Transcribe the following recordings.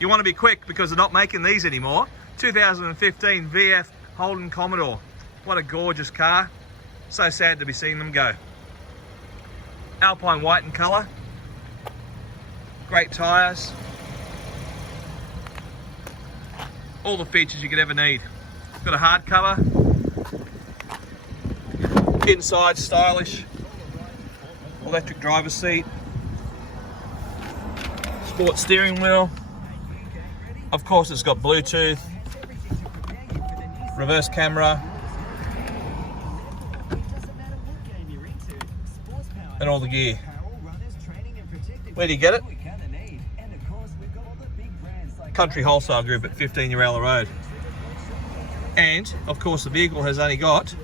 You want to be quick because they're not making these anymore. 2015 VF Holden Commodore. What a gorgeous car. So sad to be seeing them go. Alpine white in colour. Great tyres. All the features you could ever need. Got a hard cover. Inside stylish. Electric driver's seat. Sport steering wheel. Of course it's got Bluetooth. Reverse camera. And all the gear. Where do you get it? Country Wholesale Group at 15 Uralla Road. And of course the vehicle has only got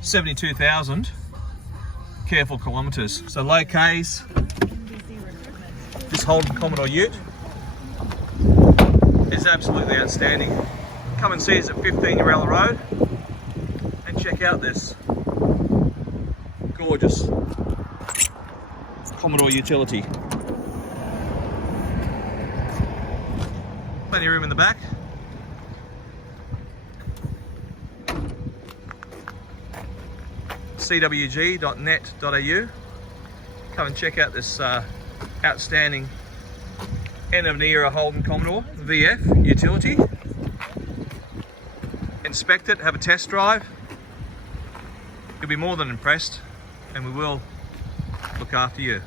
72,000 careful kilometres. So low Ks. This Holden Commodore Ute is absolutely outstanding. Come and see us at 15 Uralla Road and check out this gorgeous Commodore utility. Plenty of room in the back. cwg.net.au. Come and check out this outstanding end of an era Holden Commodore VF utility. Inspect it, have a test drive. You'll be more than impressed, and we will look after you.